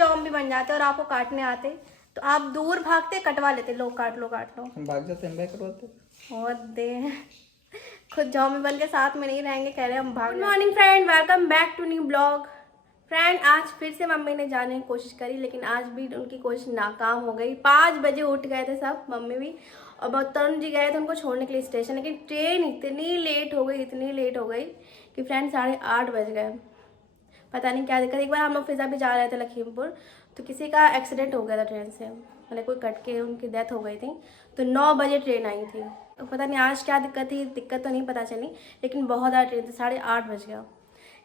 Zombie बन जाते और आपको काटने आते तो आप दूर भागते, कटवा लेते, लो काट लो काट लो, हम भाग जाते हैं, बैक करवाते। और दे खुद जॉम्बी बन के साथ में नहीं रहेंगे, कह रहे हम भाग। Good morning friend, welcome back to new blog. Friend आज फिर से मम्मी ने जाने की कोशिश करी, लेकिन आज भी उनकी कोशिश नाकाम हो गई। 5 बजे उठ गए थे सब, मम्मी भी, और तरुण जी गए थे उनको छोड़ने के लिए स्टेशन, लेकिन ट्रेन इतनी लेट हो गई, इतनी लेट हो गई कि फ्रेंड 8:30 बज गए। पता नहीं क्या दिक्कत। एक बार हम लोग फिजा भी जा रहे थे लखीमपुर, तो किसी का एक्सीडेंट हो गया था ट्रेन से, मतलब कोई कट के उनकी डेथ हो गई थी, तो 9 बजे ट्रेन आई थी। तो पता नहीं आज क्या दिक्कत थी, दिक्कत तो नहीं पता चली, लेकिन बहुत ज़्यादा ट्रेन थी, 8:30 बज गया।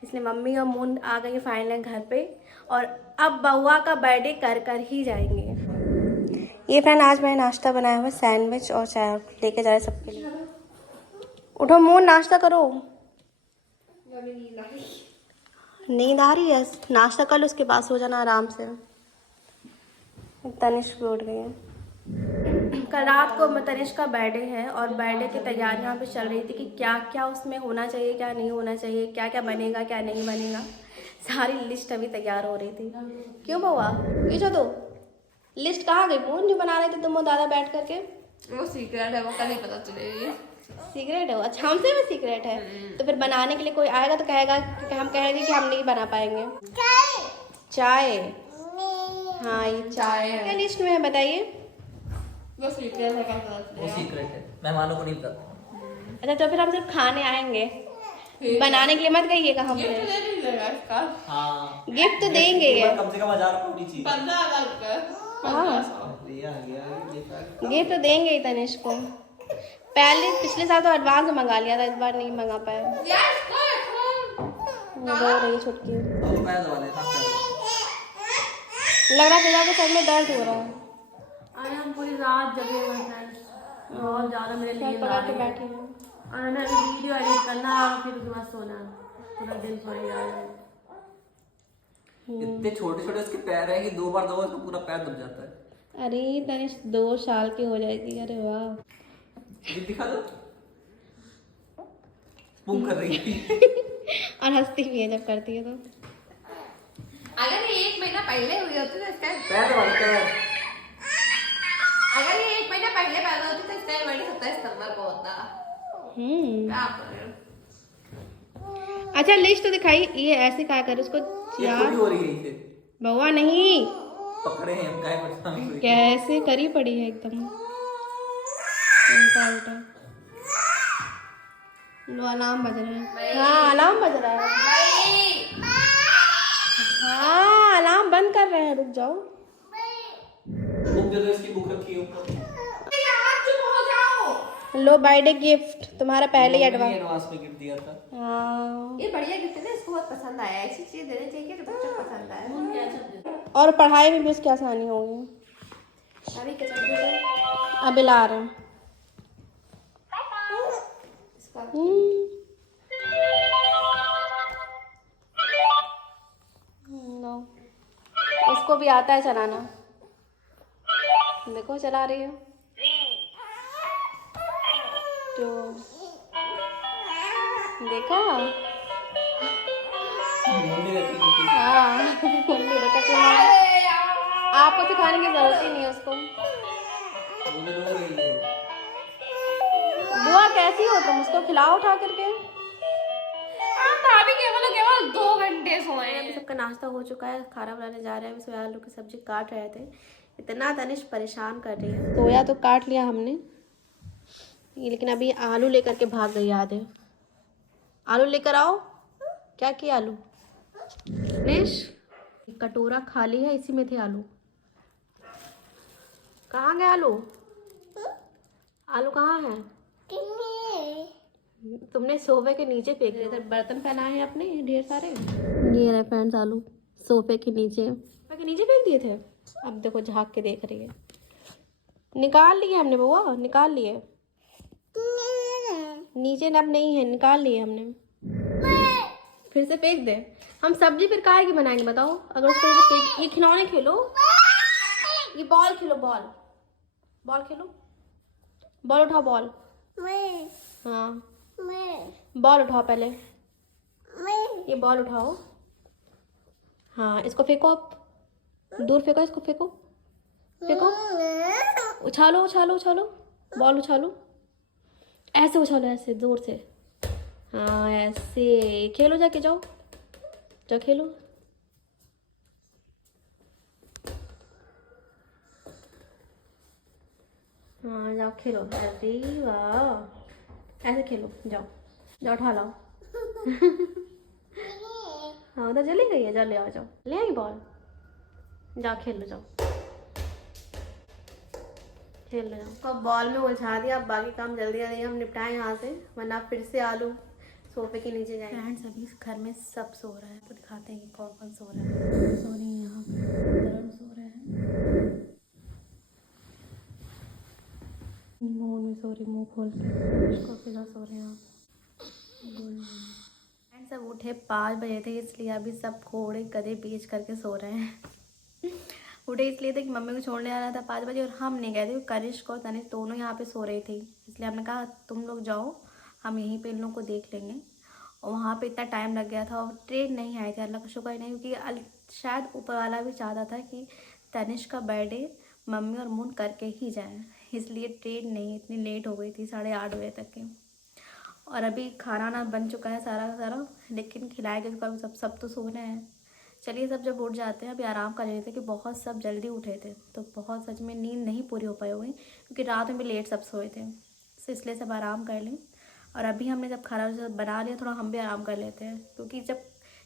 इसलिए मम्मी और मून आ गई फाइनल घर पे, और अब बउआ का बर्थडे कर ही जाएंगे। ये फ्रेंड आज मैंने नाश्ता बनाया हुआ, सैंडविच और चाय लेके जा रहे सबके लिए। उठो मून, नाश्ता करो। नींद आ रही है, नाश्ता कर लो, उसके बाद सो जाना आराम से। तनिष्क भी उठ गई है। कल रात को तनिष्क का बर्थडे है, और बर्थडे की तैयारियां पे चल रही थी कि क्या क्या उसमें होना चाहिए, क्या नहीं होना चाहिए, क्या क्या बनेगा, क्या नहीं बनेगा। सारी लिस्ट अभी तैयार हो रही थी। क्यों बउआ, ये जो तो लिस्ट कहाँ गई मून, जो बना रहे थे तुम और दादा बैठ करके? वो सीक्रेट है, वो कल ही पता चलेगी। सीक्रेट है वो? अच्छा, हमसे भी सीक्रेट है। तो फिर बनाने के लिए कोई आएगा तो कहेगा कि हम कहेंगे कि हम नहीं बना पाएंगे। चाय, हाँ ये चाय है। क्या लिस्ट में है बताइए? वो सीक्रेट है, कल पता वो चलेगा। सीक्रेट है, मेहमानों को नहीं पता। अच्छा, तो फिर हम सिर्फ खाने आएंगे, बनाने के लिए मत कहिएगा गिफ्ट हमसे। दे दीजिएगा इसका। हाँ, गिफ्ट तो देंगे ये, कम से कम 1000 रुपये होनी चाहिए। 15,000 रुपये। हाँ 1500। ये आ गया। गिफ्ट तो देंगे ही तनिष्क को। पहले पिछले साल तो एडवांस में मंगा लिया था, इस बार नहीं मंगा पाए। यार इसको फोन रो रही छुटकी, अब पैर दबा देना, लग रहा है कि सर में दर्द हो रहा है। अरे हम पूरी रात जगे हुए हैं, बहुत ज्यादा मेरे लिए पकड़ के बैठी हूँ। और हमें अभी वीडियो एडिट करना है, फिर उसके बाद सोना, पूरा दिन सोए जा रहे हैं। इतने छोटे छोटे उसके पैर हैं कि 2 बार दबाओ तो पूरा पैर दब जाता है। अरे तनिष्क 2 साल की हो जाएगी, अरे वाह। ये दिखा दो, स्पून कर रही है। और हंसती भी है जब करती है तो। अगर ये 1 महीना पहले हुई होती तो इसका पैर दबा देता है। अगर ये 1 महीना पहले पैदा होती तो इसका बर्थडे 27 सितंबर को होता। क्या करें? अच्छा लिस्ट तो दिखाई, ये ऐसे क्या कर उसको ये यार, थोड़ी हो रही है इसे, बउआ नहीं, पकड़े हैं हम, काय परेशान हुए। कैसे करी पड़ी है एकदम उल्टा उल्टा। लो अलार्म बज रहा है, हाँ अलार्म बज रहा है, भाई हाँ अलार्म बंद कर रहे हैं, रुक जाओ। बुक दे दो, इसकी बुक रखी है ऊपर। यार चुप हो जाओ। लो बर्थडे गिफ्ट तुम्हारा पहले ही मैंने एडवांस। एडवांस में गिफ्ट दिया था। हाँ, ये बढ़िया गिफ्ट है, इसको बहुत पसंद आया। ऐसी चीज देनी चाहिए जो बच्चों को पसंद आए। और पढ़ाई में भी उसकी आसानी होगी। अभी किचन में अभी ला रहे हैं। इसका लो, उसको भी आता है चलाना, देखो चला रही है। तो देखा, मम्मी रखी थी। हाँ मम्मी देखा चला। आपको सिखाने की जरूरत ही नहीं है उसको। वो रो रही है। बुआ कैसी हो तुम, उसको खिलाओ उठा करके। भाभी केवल 2 घंटे सोए अभी सबका नाश्ता हो चुका है, खाना बनाने जा रहे हैं। सोया आलू की सब्जी काट रहे थे, इतना तनिष्क परेशान कर रही है। सोया तो काट लिया हमने, ये लेकिन अभी आलू लेकर के भाग गई आधे। आलू लेकर आओ। क्या किया आलू? निश, कटोरा खाली है, इसी में थे आलू। कहाँ गए आलू? आलू कहाँ है? तुमने सोफे के नीचे फेंक दिए थे, बर्तन फैलाए हैं अपने ढेर सारे। ये रहे फ्रेंड्स आलू, सोफे के नीचे फेंक दिए थे। अब देखो झाँक के देख रही है। निकाल लिए हमने बउआ, निकाल लिए। नीचे अब नहीं है, निकाल लिए हमने। फिर से फेंक दे? हम सब्जी फिर काहे की बनाएंगे बताओ? अगर उसको फेंक, ये खिलौने खेलो, ये बॉल खेलो, बॉल खेलो, बॉल उठाओ, बॉल। हाँ बॉल उठाओ पहले, ये बॉल उठाओ। हाँ इसको फेंको अब, दूर फेंको इसको, फेंको फेंको, उछालो उछालो उछालो, बॉल उछालो, ऐसे उछालो, ऐसे जोर से, हाँ ऐसे। खेलो जाके, जाओ जाओ खेलो। हाँ जाओ खेलो, अरे वाह, ऐसे खेलो, जाओ जाओ उठा लाओ। हाँ उधर चली गई है, जाओ ले आओ, जाओ ले आई बॉल, जाओ खेल लो, जाओ खेल लो, जाओ। तो बॉल में उलझा दिया, अब बाकी काम जल्दी जल्दी हम निपटाएं यहाँ से, वरना फिर से आलू सोफे के नीचे जाए। फ्रेंड्स अभी घर में सब सो रहा है, तो दिखाते हैं कि कौन कौन सो रहा है। सो रही है यहाँ पे, तरण सो रहे हैं, मोहन में सो रही मुँह खोल के, इसको फिजा सो रहे हैं। फ्रेंड्स सब उठे 5 बजे थे, इसलिए अभी सब घोड़े गधे बेच करके सो रहे हैं। उठे इसलिए थे कि मम्मी को छोड़ने आना था 5 बजे, और हम नहीं गए थे, कनिष्क और तनिष्क दोनों यहाँ पे सो रही थी, इसलिए हमने कहा तुम लोग जाओ, हम यहीं पे इन लोग को देख लेंगे। और वहाँ पे इतना टाइम लग गया था, और ट्रेन नहीं आई थी, अल्लाह का शुक्र नहीं, क्योंकि शायद ऊपर वाला भी चाहता था कि तनिष्क का बर्थडे मम्मी और मून करके ही जाए, इसलिए ट्रेन नहीं, इतनी लेट हो गई थी 8:30 बजे तक की। और अभी खाना ना बन चुका है सारा का सारा, लेकिन खिलाए गए सब तो सोने हैं। चलिए सब जब उठ जाते हैं, अभी आराम कर रहे थे कि बहुत सब जल्दी उठे थे, तो बहुत सच में नींद नहीं पूरी हो पाई होगी, क्योंकि रात में भी लेट सब सोए थे, तो इसलिए सब आराम कर लें। और अभी हमने जब खाना बना लिया, थोड़ा हम भी आराम कर लेते हैं, क्योंकि जब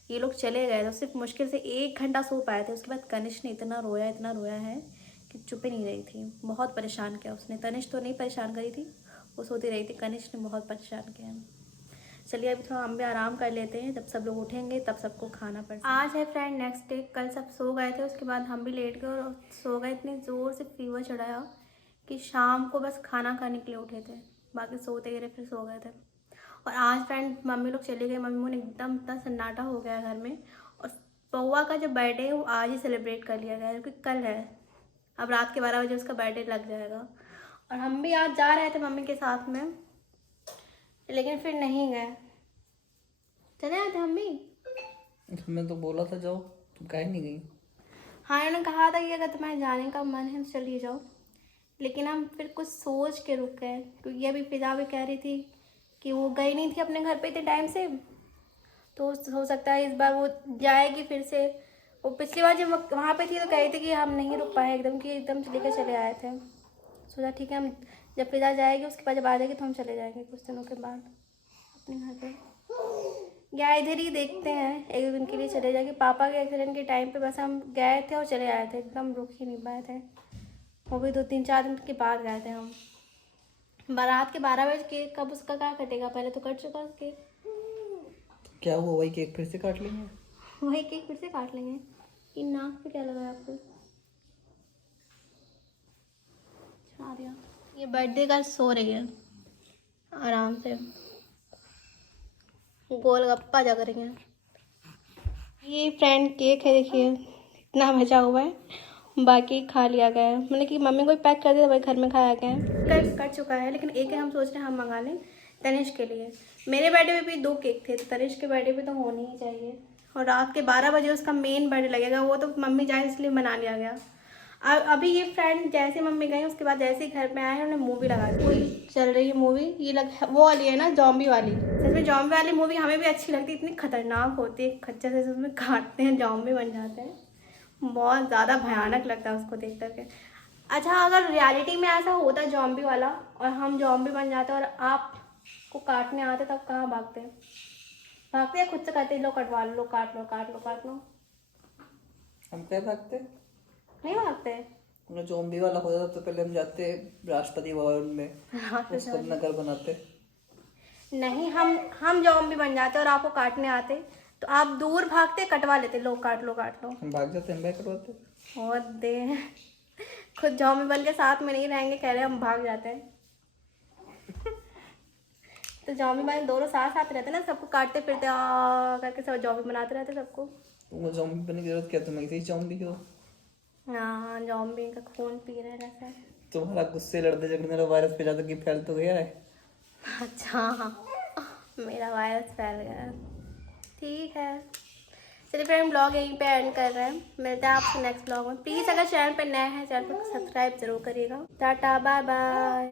ये लोग चले गए तो सिर्फ मुश्किल से 1 घंटा सो पाए थे। उसके बाद कनिष्क ने इतना रोया है कि चुप ही नहीं रही थी, बहुत परेशान किया उसने। तनिष्क तो नहीं परेशान करी थी, वो सोती रही थी, कनिष्क ने बहुत परेशान किया। चलिए अभी थोड़ा हम भी आराम कर लेते हैं, जब सब लोग उठेंगे तब सबको खाना पड़ता है। आज है फ्रेंड नेक्स्ट डे, कल सब सो गए थे, उसके बाद हम भी लेट गए और सो गए, इतनी ज़ोर से फीवर चढ़ाया कि शाम को बस खाना खाने के लिए उठे थे, बाकी सोते गिरे फिर सो गए थे। और आज फ्रेंड मम्मी लोग चले गए, मम्मी मोन एकदम इतना सन्नाटा हो गया घर में। और पौवा का जो बर्थडे है वो आज ही सेलिब्रेट कर लिया गया है, क्योंकि कल है, अब रात के 12 बजे उसका बर्थडे लग जाएगा। और हम भी आज जा रहे थे मम्मी के साथ में, लेकिन फिर नहीं गए, चले आए थे हम भी। मैं तो बोला था जाओ, तुम काहे नहीं गई? हाँ उन्होंने कहा था कि अगर तुम्हें जाने का मन है तो चलिए जाओ, लेकिन हम फिर कुछ सोच के रुक गए, क्योंकि अभी फिजा भी कह रही थी कि वो गई नहीं थी अपने घर पे इतने टाइम से, तो हो सकता है इस बार वो जाएगी फिर से। वो पिछली बार जब वहाँ पे थी तो कही थी कि हम नहीं रुक पाए एकदम, कि एकदम लेकर चले आए थे। सोचा ठीक है, हम जब फिजा जाएगी उसके बाद जब आ जाएगी तो हम चले जाएंगे कुछ दिनों के बाद अपने घर पे, या इधर ही देखते हैं, 1 दिन के लिए चले जाएंगे। पापा के एक्सीडेंट के टाइम पे बस हम गए थे और चले आए थे, एकदम रुक ही नहीं पाए थे, वो भी 2-3-4 दिन के बाद गए थे हम। बारात के 12 बजे केक कब उसका क्या कटेगा, पहले तो कट चुका केक। क्या हुआ, वही केक फिर से काट लेंगे? वही केक फिर से काट लेंगे। ये नाक पे क्या लगा है आपको? छा दिया। ये बर्थडे गर्ल सो रही है आराम से, गोलगप्पा जग रही है। ये फ्रेंड केक है, देखिए इतना बचा हुआ है, बाकी खा लिया गया है, मतलब कि मम्मी को पैक कर दिया तो वही घर में खाया गया है। कट चुका है, लेकिन एक है हम सोच रहे हैं हम मंगा लें तनिष्क के लिए। मेरे बर्थडे में भी 2 केक थे, तो तनिष्क के बर्थडे पे तो होनी ही चाहिए। और रात के 12 बजे उसका मेन बर्थडे लगेगा, वो तो मम्मी जाए इसलिए मना लिया गया। अभी ये फ्रेंड जैसे मम्मी गई उसके बाद जैसे ही घर में आए उन्होंने मूवी लगा दी, कोई चल रही है मूवी, ये वो वाली है ना जॉम्बी वाली। सच में जॉम्बी वाली मूवी हमें भी अच्छी लगती है, इतनी खतरनाक होती है, खच्चर से उसमें काटते हैं जॉम्बी बन जाते हैं, बहुत ज़्यादा भयानक लगता है उसको देख करके। अच्छा अगर रियलिटी में ऐसा होता जॉम्बी वाला और हम जॉम्बी बन जाते और आपको काटने आते, तब कहाँ भागते? भागते या खुद से कहते लो कटवा लो, काट लो काट लो काट लो? हम क्या भागते? नहीं भागते। अगर ज़ॉम्बी वाला हो जाता तो पहले हम जाते राष्ट्रपति भवन में, उसको अपना घर बनाते। नहीं, हम जॉम्बी बन जाते और आपको काटने आते तो आप दूर भागते, कटवा लेते, लो काट लो काट लो। हम भाग जाते, हम क्या करवाते? और दे खुद जॉम्बी बन के साथ में नहीं रहेंगे, कह रहे हम भाग जाते हैं। तो जॉम्बी बन दोनों साथ साथ रहते ना, सबको काटते फिरते करके सब जॉम्बी बनाते रहते सबको। तुमको ज़ॉम्बी बनने की जरूरत क्या, तुम ऐसे ही ज़ॉम्बी हो। हाँ जॉम्बी का खून पी रहे हैं ऐसा। तुम्हारा गुस्से लड़ने झगड़ने वाला वायरस पे ज्यादा की फैल तो गया है। अच्छा मेरा वायरस फैल गया, ठीक है चलिए फ्रेंड ब्लॉग यहीं पे एंड कर रहे हैं, मिलते हैं आपसे नेक्स्ट ब्लॉग में। प्लीज़ अगर चैनल पर नए हैं चैनल को सब्सक्राइब जरूर करिएगा। Tata bye bye.